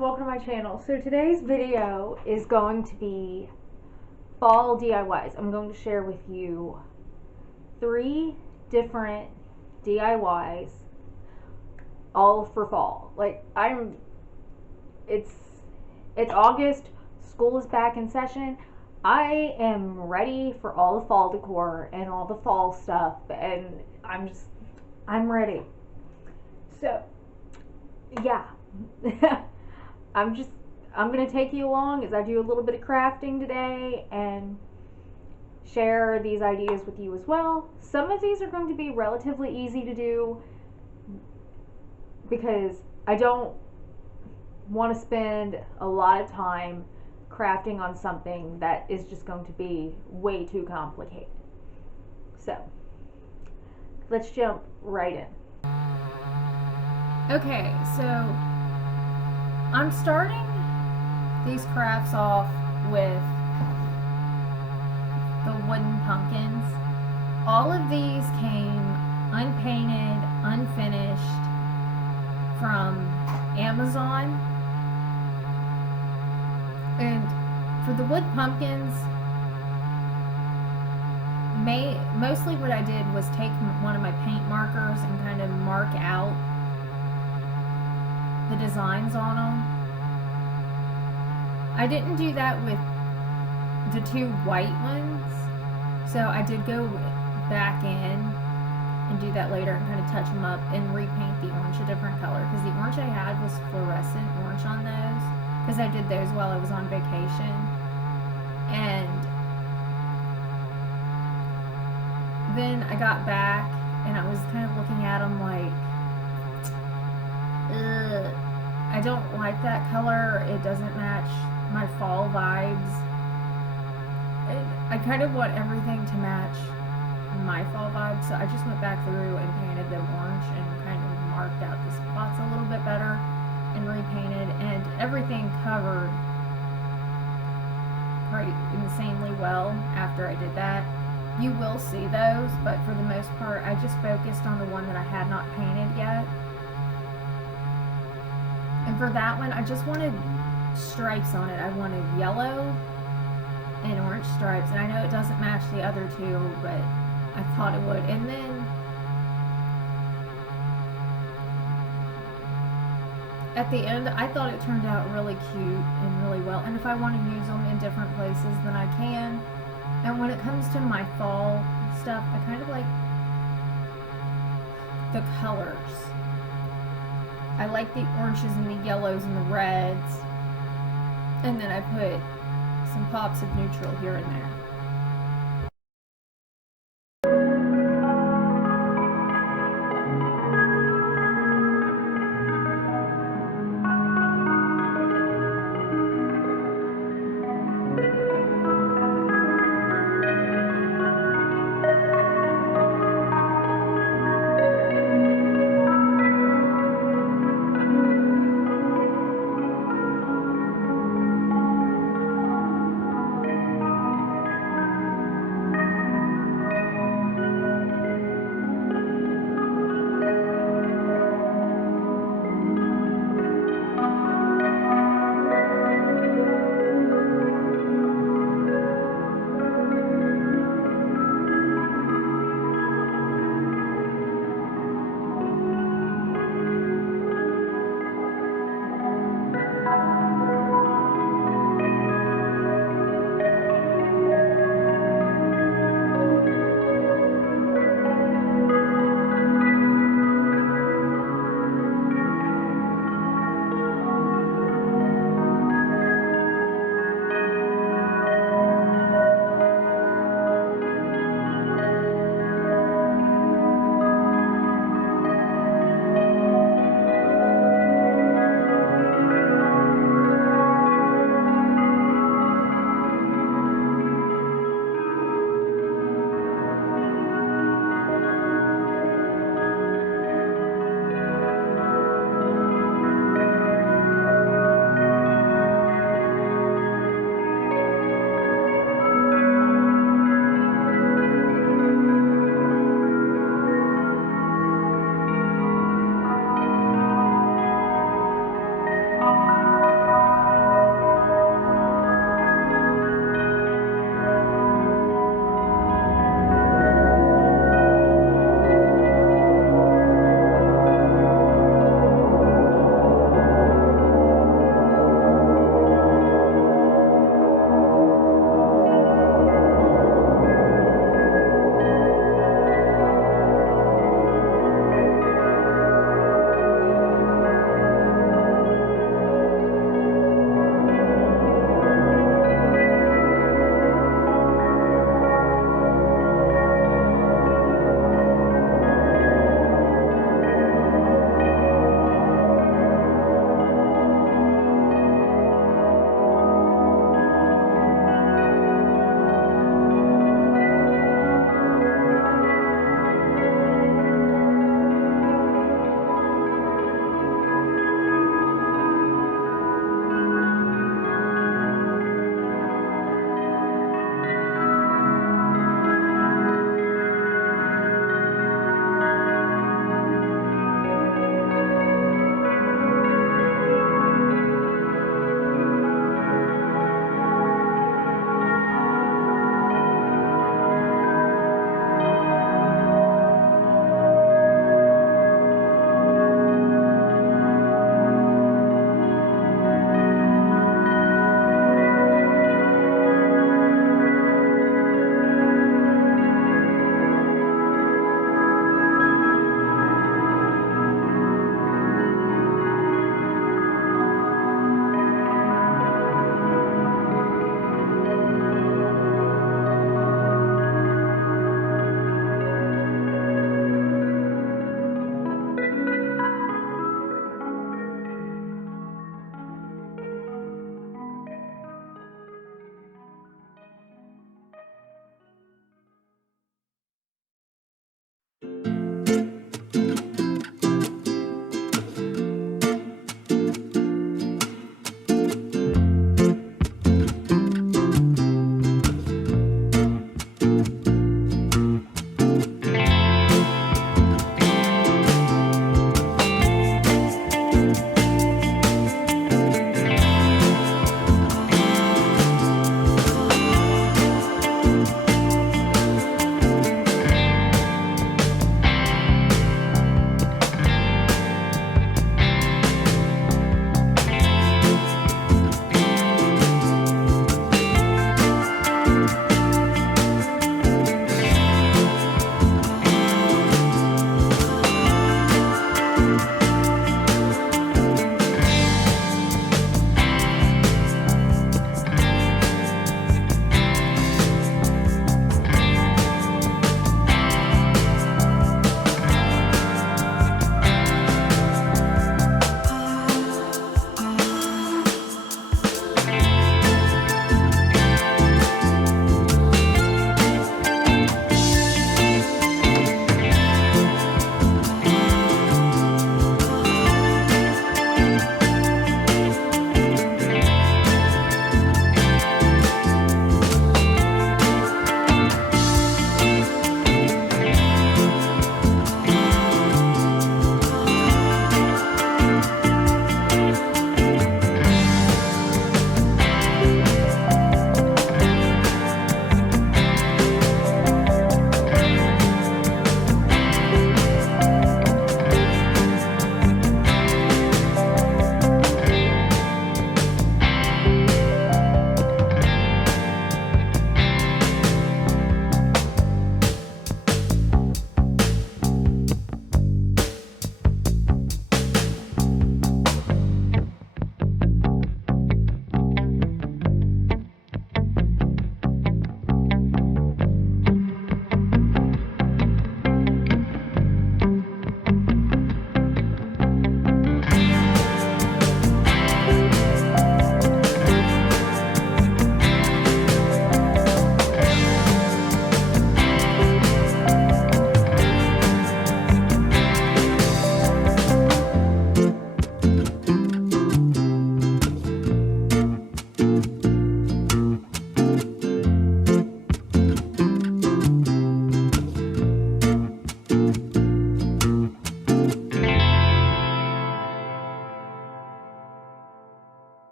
welcome to my channel. So today's video is going to be fall DIYs. I'm going to share with you 3 different DIYs all for fall. It's August, school is back in session. I am ready for all the fall decor and all the fall stuff, and I'm ready. So yeah. I'm going to take you along as I do a little bit of crafting today and share these ideas with you as well. Some of these are going to be relatively easy to do because I don't want to spend a lot of time crafting on something that is just going to be way too complicated. So let's jump right in. Okay, so I'm starting these crafts off with the wooden pumpkins. All of these came unpainted, unfinished from Amazon. And for the wood pumpkins, mostly what I did was take one of my paint markers and kind of mark out the designs on them. I didn't do that with the 2 white ones, so I did go back in and do that later and kind of touch them up and repaint the orange a different color, because the orange I had was fluorescent orange on those, because I did those while I was on vacation. And then I got back and I was kind of looking at them like, I don't like that color. It doesn't match my fall vibes. I kind of want everything to match my fall vibes, so I just went back through and painted them orange and kind of marked out the spots a little bit better and repainted, and everything covered quite insanely well after I did that. You will see those, but for the most part I just focused on the one that I had not painted yet. And for that one, I just wanted stripes on it. I wanted yellow and orange stripes. And I know it doesn't match the other 2, but I thought it would. And then at the end, I thought it turned out really cute and really well. And if I want to use them in different places, then I can. And when it comes to my fall stuff, I kind of like the colors. I like the oranges and the yellows and the reds. And then I put some pops of neutral here and there.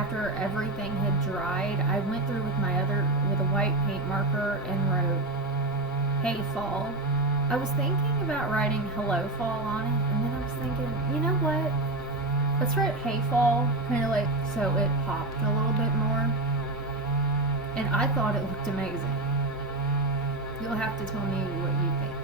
after everything had dried, I went through with a white paint marker and wrote, "Hey Fall." I was thinking about writing "Hello Fall" on it, and then I was thinking, you know what? Let's write "Hey Fall," kind of like so it popped a little bit more. And I thought it looked amazing. You'll have to tell me what you think.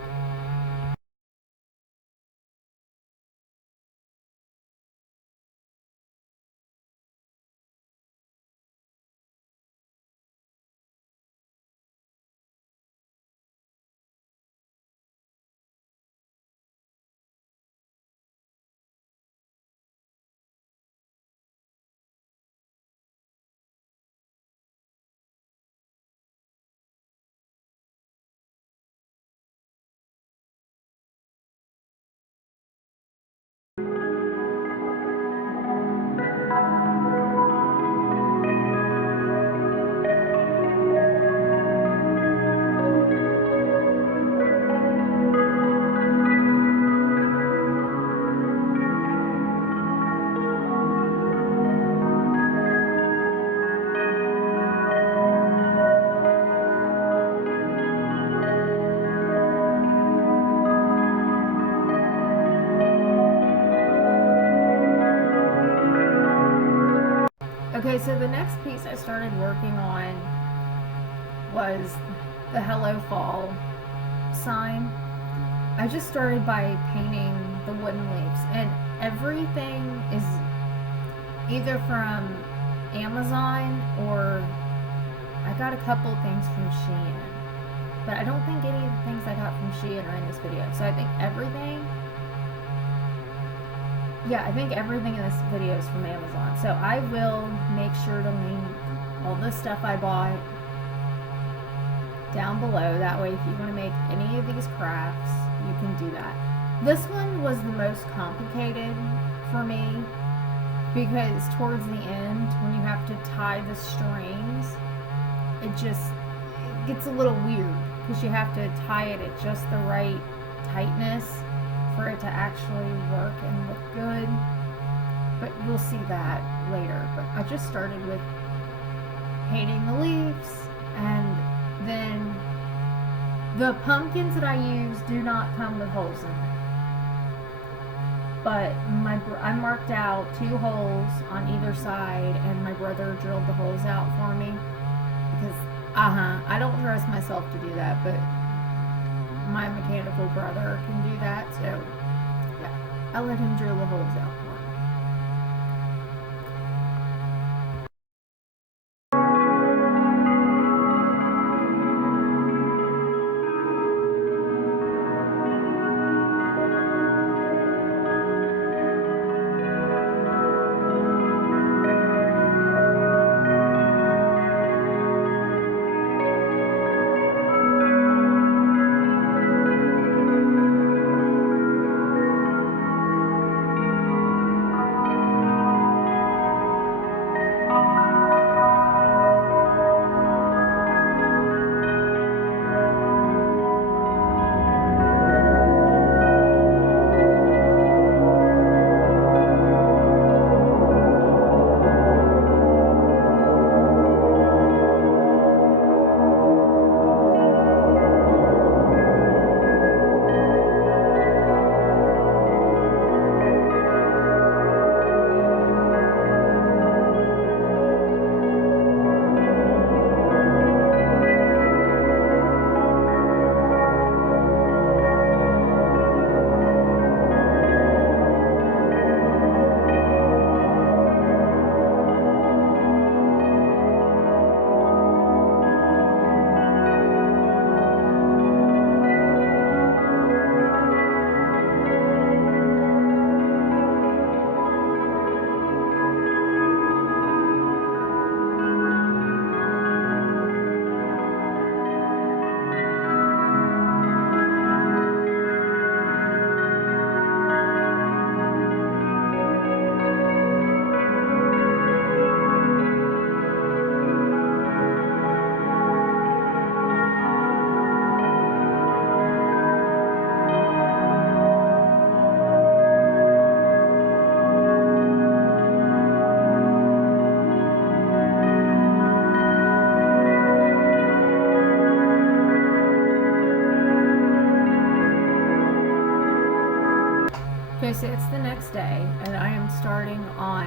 Okay, so the next piece I started working on was the "Hello Fall" sign. I just started by painting the wooden leaves, and everything is either from Amazon or I got a couple things from Shein. But I don't think any of the things I got from Shein are in this video. So I think everything in this video is from Amazon. So I will make sure to link all the stuff I bought down below. That way if you want to make any of these crafts, you can do that. This one was the most complicated for me because towards the end, when you have to tie the strings, it gets a little weird because you have to tie it at just the right tightness for it to actually work and look good. But you'll see that later. But I just started with painting the leaves, and then the pumpkins that I use do not come with holes in them. But I marked out 2 holes on either side, and my brother drilled the holes out for me because I don't trust myself to do that, but my mechanical brother can do that, so yeah, I let him drill the holes out for me. Okay, so it's the next day, and I am starting on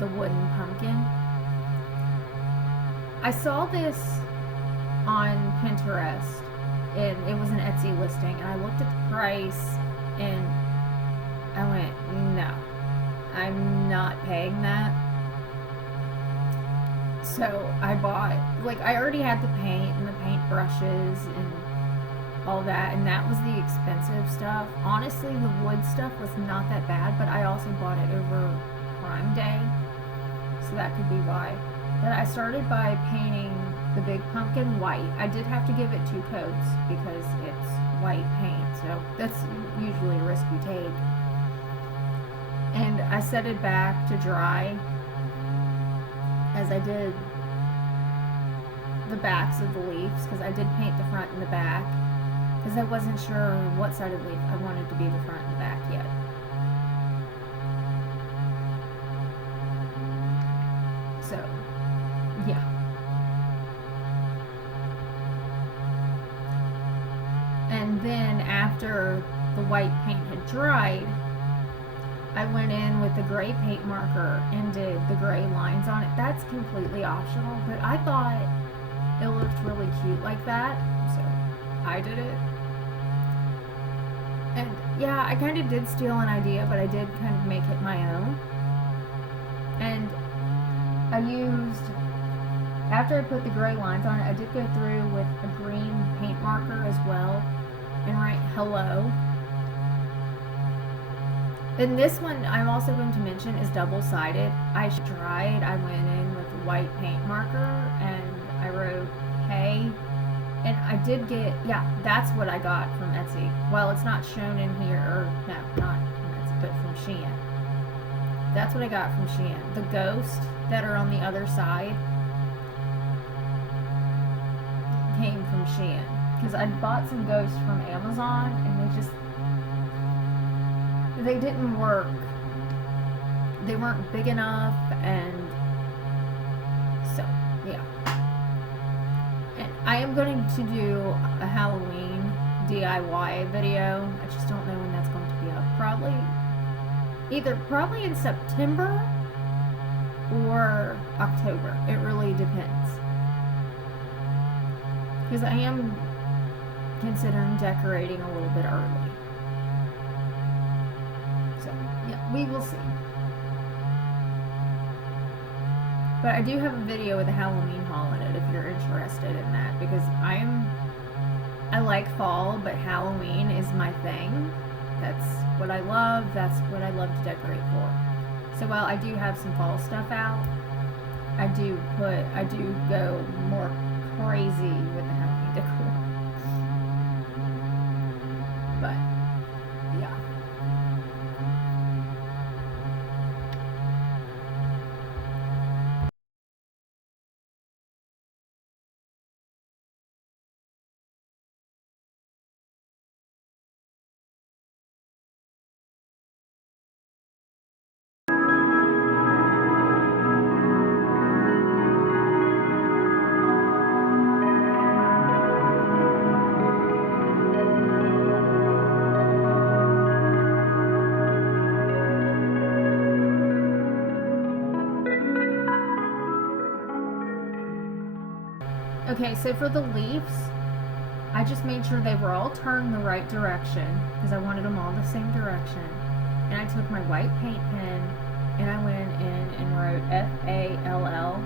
the wooden pumpkin. I saw this on Pinterest, and it was an Etsy listing, and I looked at the price, and I went, no, I'm not paying that. So I bought, like, I already had the paint and the paint brushes and all that, and that was the expensive stuff. Honestly, the wood stuff was not that bad, but I also bought it over Prime Day, so that could be why. But I started by painting the big pumpkin white. I did have to give it 2 coats because it's white paint, so that's usually a risk you take. And I set it back to dry as I did the backs of the leaves, because I did paint the front and the back, because I wasn't sure what side of the leaf I wanted to be the front and the back yet. So, yeah. And then after the white paint had dried, I went in with the gray paint marker and did the gray lines on it. That's completely optional, but I thought it looked really cute like that, so I did it. And yeah, I kind of did steal an idea, but I did kind of make it my own. And I used, after I put the gray lines on it, I did go through with a green paint marker as well and write hello. And this one I'm also going to mention is double-sided. I tried, I went in with a white paint marker and I wrote hey, and I did get, yeah, that's what I got from Etsy. Well, it's not shown in here, or no, not from Etsy, but from Shein. That's what I got from Shein. The ghosts that are on the other side came from Shein, because I bought some ghosts from Amazon and they didn't work. They weren't big enough, and so yeah. And I am going to do a Halloween DIY video. I just don't know when that's going to be up. Probably in September or October. It really depends. Because I am considering decorating a little bit early. So, yeah, we will see. But I do have a video with a Halloween haul in it if you're interested in that, because I like fall, but Halloween is my thing. That's what I love. That's what I love to decorate for. So while I do have some fall stuff out, I do go more crazy with the Halloween decor. But yeah. Okay, so for the leaves, I just made sure they were all turned the right direction because I wanted them all the same direction. And I took my white paint pen and I went in and wrote F-A-L-L.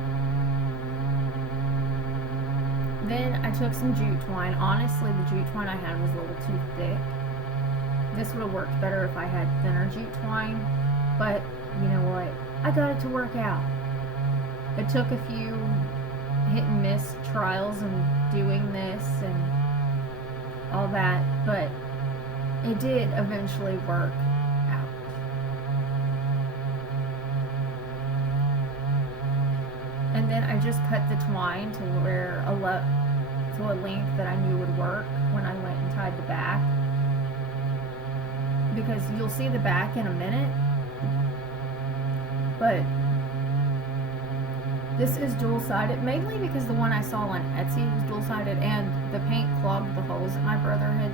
Then I took some jute twine. Honestly, the jute twine I had was a little too thick. This would have worked better if I had thinner jute twine, but you know what? I got it to work out. It took a few hit and miss trials and doing this and all that, but it did eventually work out. And then I just cut the twine to where to a length that I knew would work when I went and tied the back, because you'll see the back in a minute, but this is dual-sided, mainly because the one I saw on Etsy was dual-sided and the paint clogged the holes that my brother had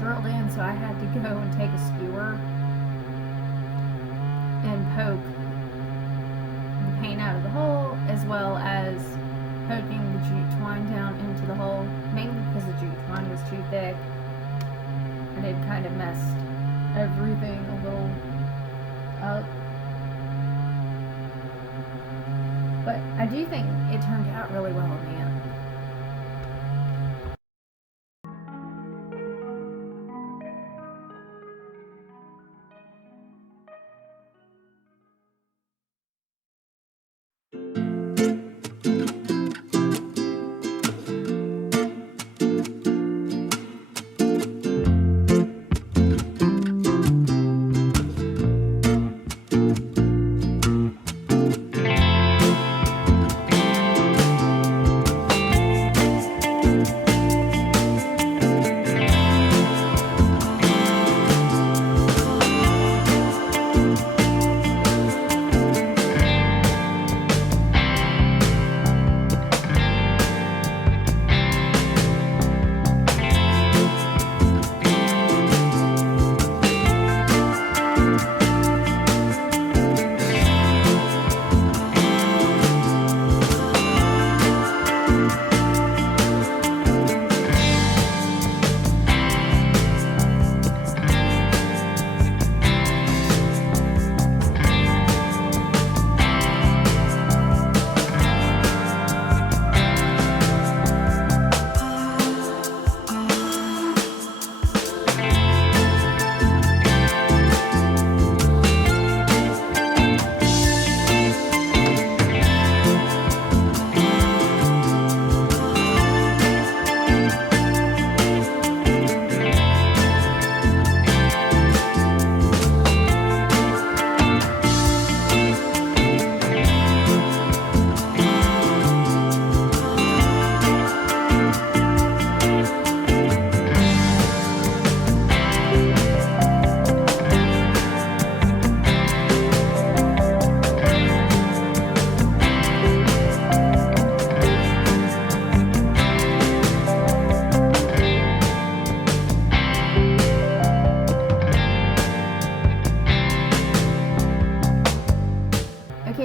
drilled in, so I had to go and take a skewer and poke the paint out of the hole, as well as poking the jute twine down into the hole, mainly because the jute twine was too thick and it kind of messed everything a little up. But I do think it turned out really well in the end.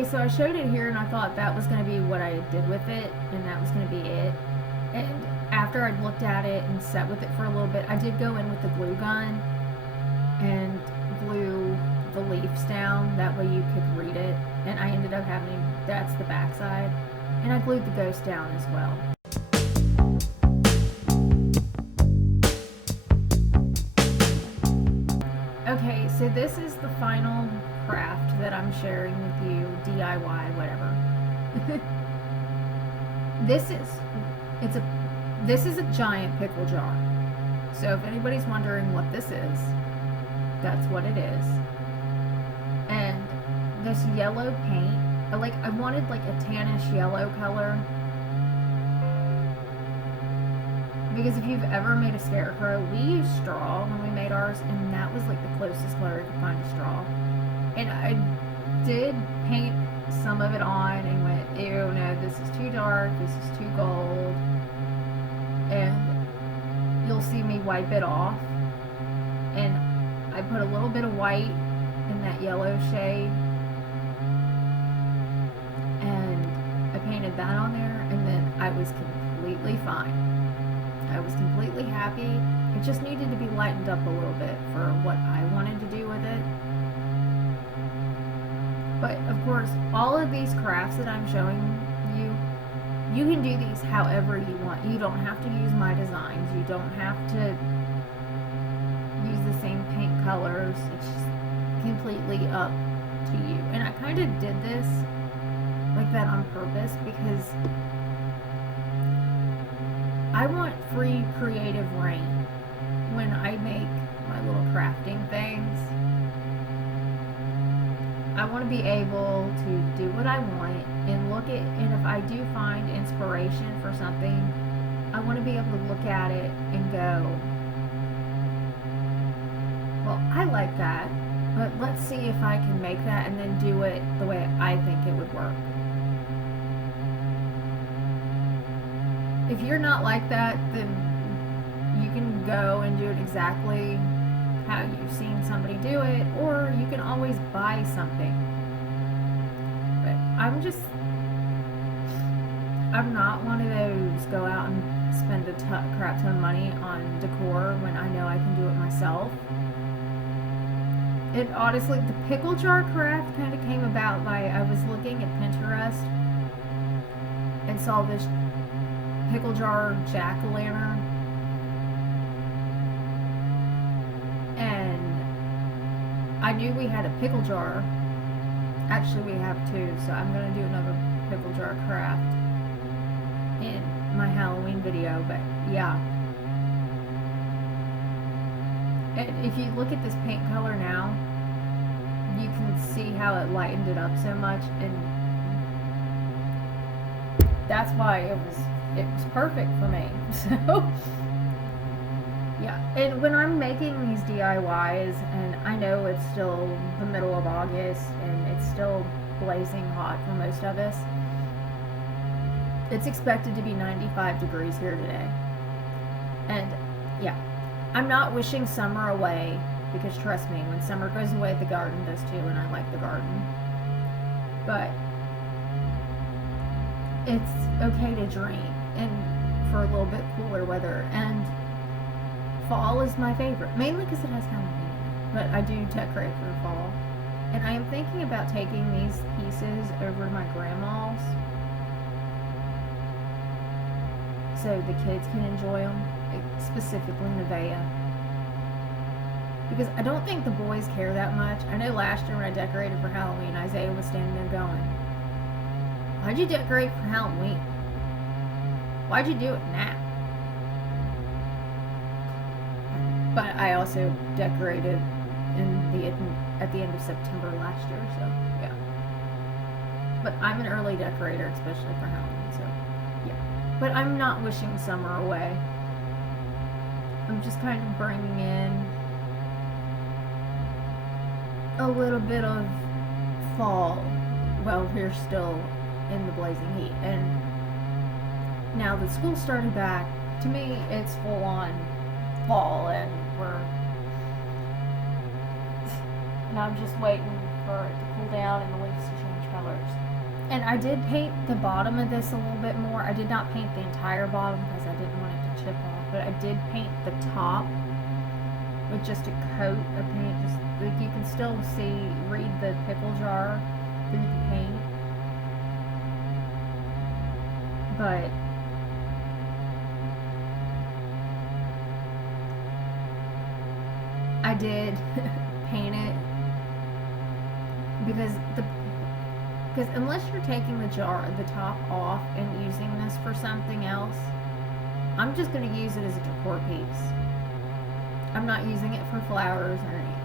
So I showed it here and I thought that was going to be what I did with it and that was going to be it. And after I'd looked at it and sat with it for a little bit, I did go in with the glue gun and glue the leaves down. That way you could read it. And I ended up having, that's the back side. And I glued the ghost down as well. Okay, so this is the final craft that I'm sharing with you, DIY, whatever. This is a giant pickle jar. So if anybody's wondering what this is, that's what it is. And this yellow paint, I wanted like a tannish yellow color. Because if you've ever made a Scarecrow, we used straw when we made ours, and that was like the closest color you could find to straw. And I did paint some of it on and went, ew, no, this is too dark, this is too gold. And you'll see me wipe it off. And I put a little bit of white in that yellow shade. And I painted that on there, and then I was completely fine. I was completely happy. It just needed to be lightened up a little bit for what I wanted to do with it. But of course, all of these crafts that I'm showing you, you can do these however you want. You don't have to use my designs. You don't have to use the same paint colors. It's just completely up to you. And I kind of did this like that on purpose because I want free creative reign when I make my little crafting things. I want to be able to do what I want and look at, and if I do find inspiration for something, I want to be able to look at it and go, well, I like that, but let's see if I can make that and then do it the way I think it would work. If you're not like that, then you can go and do it exactly how you've seen somebody do it, or you can always buy something. But I'm not one of those go out and spend a crap ton of money on decor when I know I can do it myself. It honestly, the pickle jar craft kind of came about by, I was looking at Pinterest and saw this pickle jar jack-o'-lantern, and I knew we had a pickle jar. Actually, we have two, so I'm going to do another pickle jar craft in my Halloween video. But yeah, and if you look at this paint color now, you can see how it lightened it up so much, and that's why it was perfect for me. So yeah, and when I'm making these DIYs, and I know it's still the middle of August and it's still blazing hot for most of us, it's expected to be 95 degrees here today. And yeah, I'm not wishing summer away, because trust me, when summer goes away, the garden does too, and I like the garden. But it's okay to dream, and for a little bit cooler weather. And fall is my favorite, mainly because it has Halloween. But I do decorate for fall. And I am thinking about taking these pieces over to my grandma's, so the kids can enjoy them, specifically Nevaeh. Because I don't think the boys care that much. I know last year when I decorated for Halloween, Isaiah was standing there going, "Why'd you decorate for Halloween? Why'd you do it now?" But I also decorated at the end of September last year, so yeah. But I'm an early decorator, especially for Halloween, so yeah. But I'm not wishing summer away. I'm just kind of bringing in a little bit of fall while we're still in the blazing heat. And now that school started back, to me it's full on fall, and I'm just waiting for it to cool down and the leaves to change colors. And I did paint the bottom of this a little bit more. I did not paint the entire bottom because I didn't want it to chip off, but I did paint the top with just a coat of paint. Just like you can still read the pickle jar through the paint. But I did paint it because unless you're taking the top off and using this for something else, I'm just going to use it as a decor piece. I'm not using it for flowers or anything.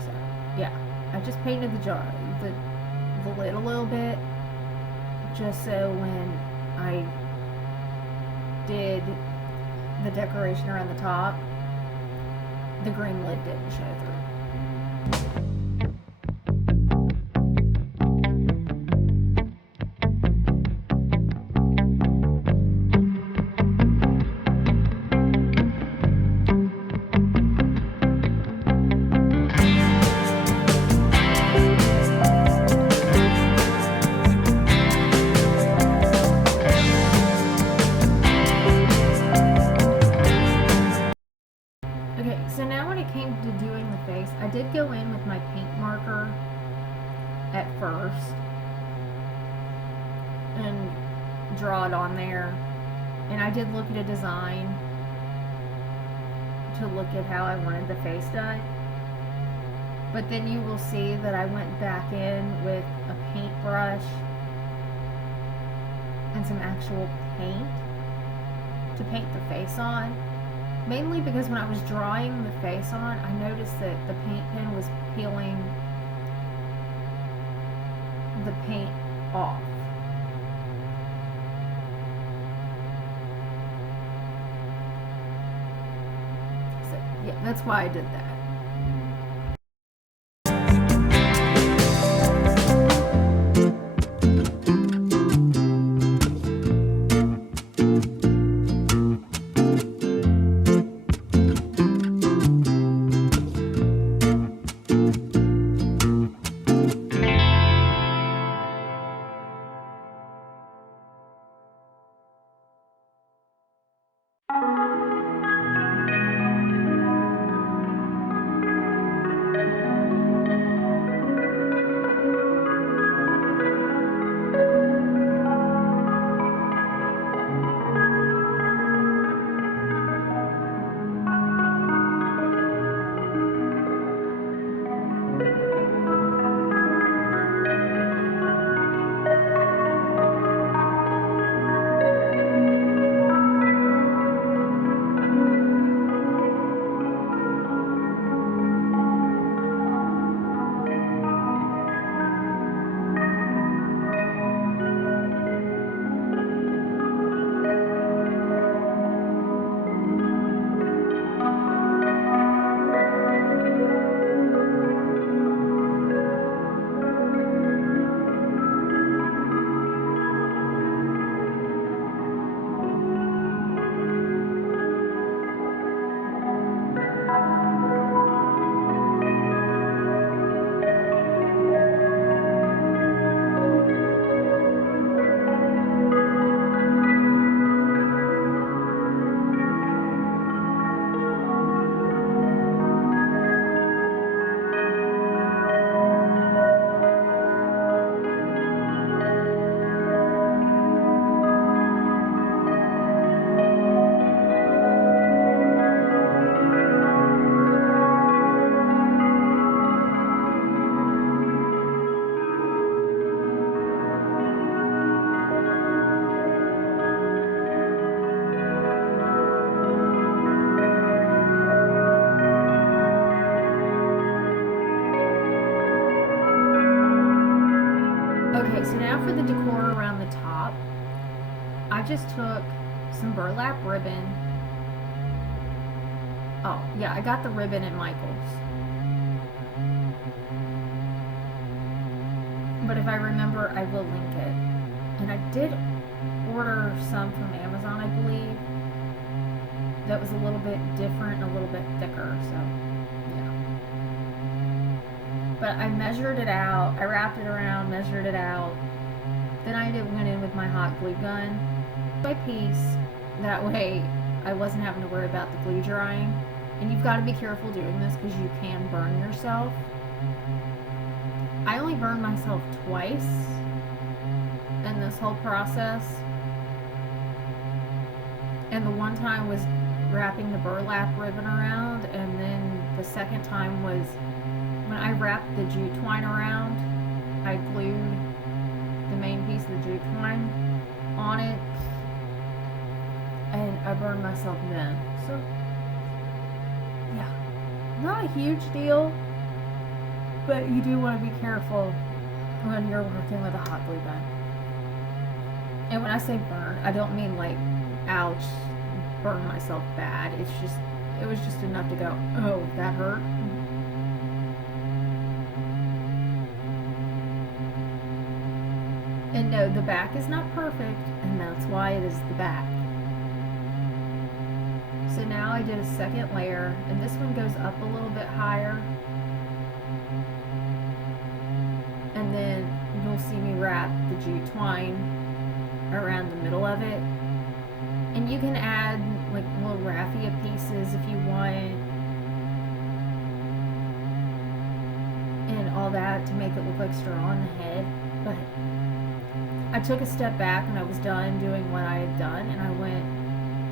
So yeah, I just painted the jar, the lid a little bit, just so when I did the decoration around the top, the green lid didn't show through. I did go in with my paint marker at first and draw it on there, and I did look at a design to look at how I wanted the face done, but then you will see that I went back in with a paintbrush and some actual paint to paint the face on. Mainly because when I was drawing the face on, I noticed that the paint pen was peeling the paint off. So, yeah, that's why I did that. the decor around the top, I just took some burlap ribbon. Oh, yeah, I got the ribbon at Michael's. But if I remember, I will link it. And I did order some from Amazon, I believe. That was a little bit different, a little bit thicker, so yeah. But I measured it out, I wrapped it around, measured it out. Then I went in with my hot glue gun by piece. That way I wasn't having to worry about the glue drying. And you've got to be careful doing this because you can burn yourself. I only burned myself twice in this whole process. And the one time was wrapping the burlap ribbon around, and then the second time was when I wrapped the jute twine around. I glued the main piece of the jute twine on it, and I burned myself then. So yeah, not a huge deal, but you do want to be careful when you're working with a hot glue gun. And when I say burn, I don't mean like ouch, burn myself bad. It was just enough to go, oh, that hurt. And no, the back is not perfect, and that's why it is the back. So now I did a second layer, and this one goes up a little bit higher. And then you'll see me wrap the jute twine around the middle of it. And you can add like little raffia pieces if you want, and all that to make it look like straw on the head. But I took a step back when I was done doing what I had done, and I went,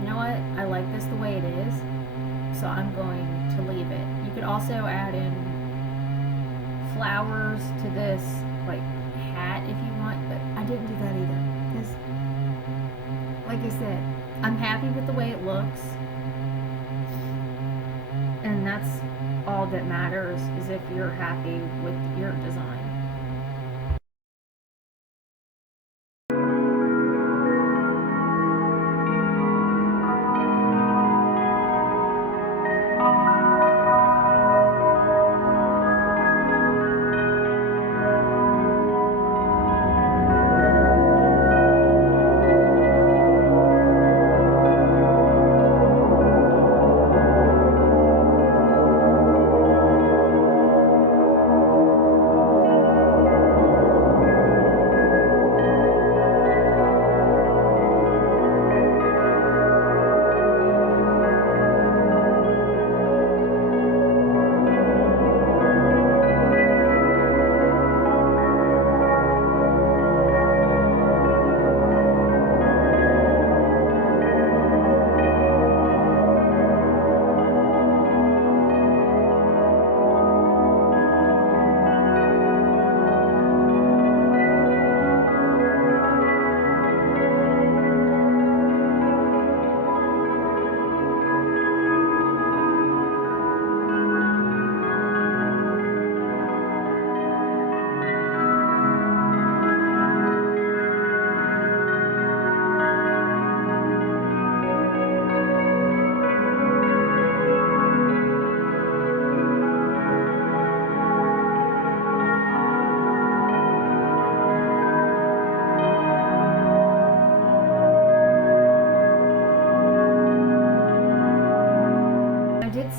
you know what, I like this the way it is, so I'm going to leave it. You could also add in flowers to this like hat if you want, but I didn't do that either because, like I said, I'm happy with the way it looks, and that's all that matters, is if you're happy with your design.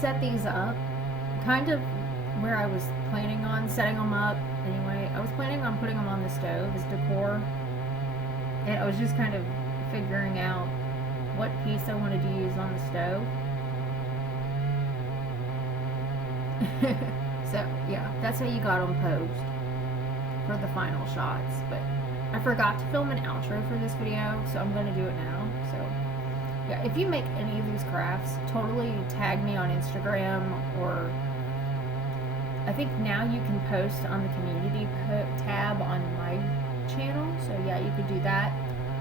Set these up kind of where I was planning on setting them up anyway. I was planning on putting them on the stove as decor, and I was just kind of figuring out what piece I wanted to use on the stove. So yeah, that's how you got them posed for the final shots. But I forgot to film an outro for this video, so I'm going to do it now. So yeah, if you make any of these crafts, totally tag me on Instagram, or I think now you can post on the community tab on my channel, so yeah, you could do that.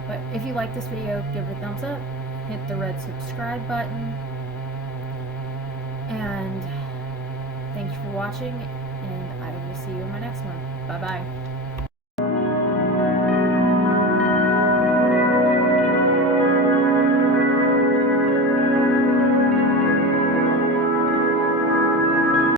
But if you like this video, give it a thumbs up, hit the red subscribe button, and thank you for watching, and I will see you in my next one. Bye bye.